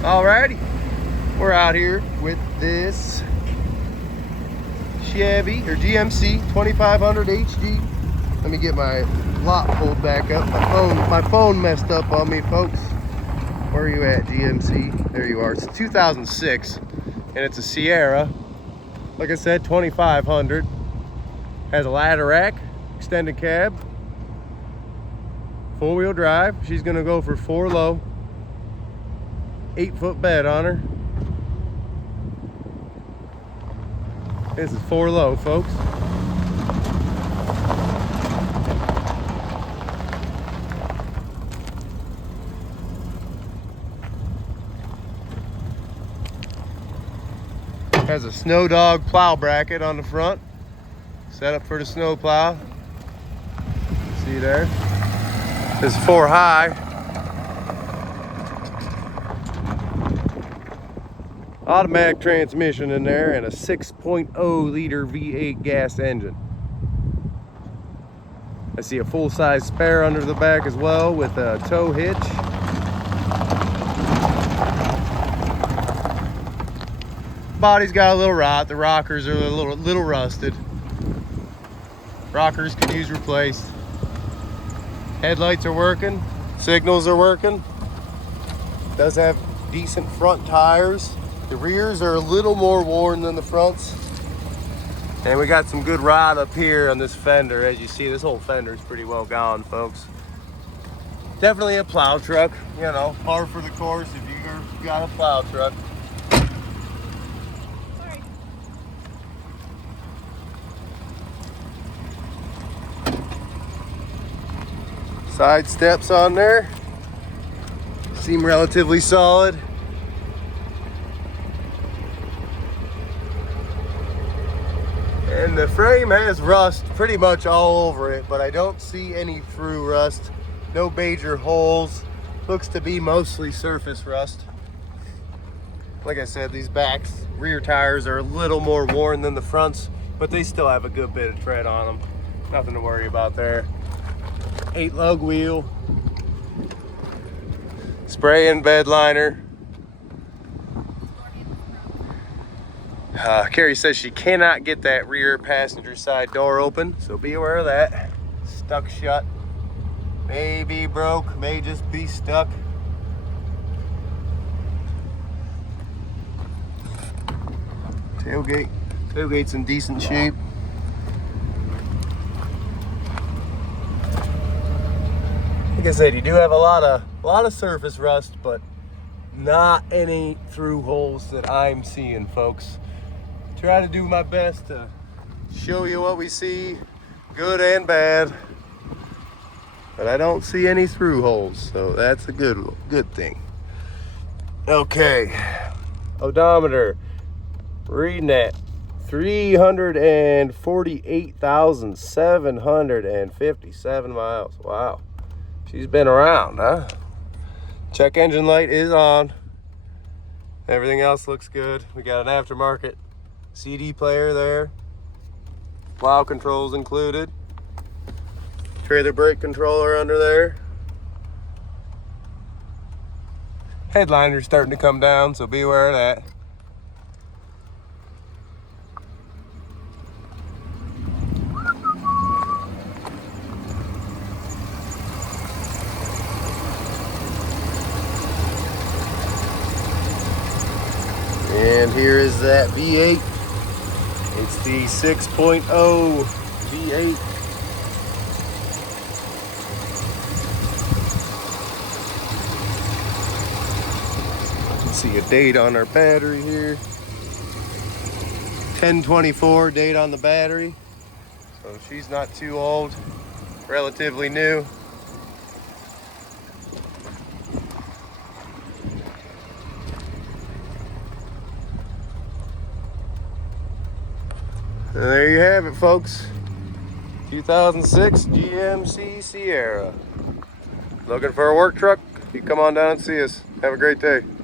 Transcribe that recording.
Alrighty, we're out here with this Chevy or GMC 2500 HD. Let me get my lot pulled back up. My phone messed up on me, folks. Where are you at, GMC? There you are. It's 2006, and it's a Sierra. Like I said, 2500. Has a ladder rack, extended cab, four-wheel drive. She's gonna go for 4 low. 8-foot bed on her. This is 4 low, folks. Has a Snowdogg plow bracket on the front, set up for the snow plow. See there? This is 4 high. Automatic transmission in there and a 6.0 liter V8 gas engine. I see a full-size spare under the back as well with a tow hitch. Body's got a little rot. The rockers are a little rusted. Rockers could use replaced. Headlights are working. Signals are working. Does have decent front tires. The rears are a little more worn than the fronts. And we got some good rot up here on this fender. As you see, this whole fender is pretty well gone, folks. Definitely a plow truck, you know, par for the course if you got a plow truck. Sorry. Side steps on there. Seem relatively solid. And the frame has rust pretty much all over it, but I don't see any through rust. No major holes. Looks to be mostly surface rust. Like I said, these rear tires are a little more worn than the fronts, but they still have a good bit of tread on them. Nothing to worry about there. 8 lug wheel. Spray and bed liner. Carrie says she cannot get that rear passenger side door open, so be aware of that. Stuck shut. May be broke, may just be stuck. Tailgate's in decent shape. Like I said, you do have a lot of surface rust, but not any through holes that I'm seeing, folks. Try to do my best to show you what we see, good and bad, but I don't see any through holes, so that's a good thing. Okay, odometer reading at 348,757 miles. Wow, she's been around, huh? Check engine light is on. Everything else looks good. We got an aftermarket CD player there. Plow controls included. Trailer brake controller under there. Headliner's starting to come down, so be aware of that. And here is that V8. It's the 6.0 V8. You can see a date on our battery here. 10/24 date on the battery. So she's not too old, relatively new. And there you have it, folks. 2006 GMC Sierra. Looking for a work truck? You come on down and see us. Have a great day.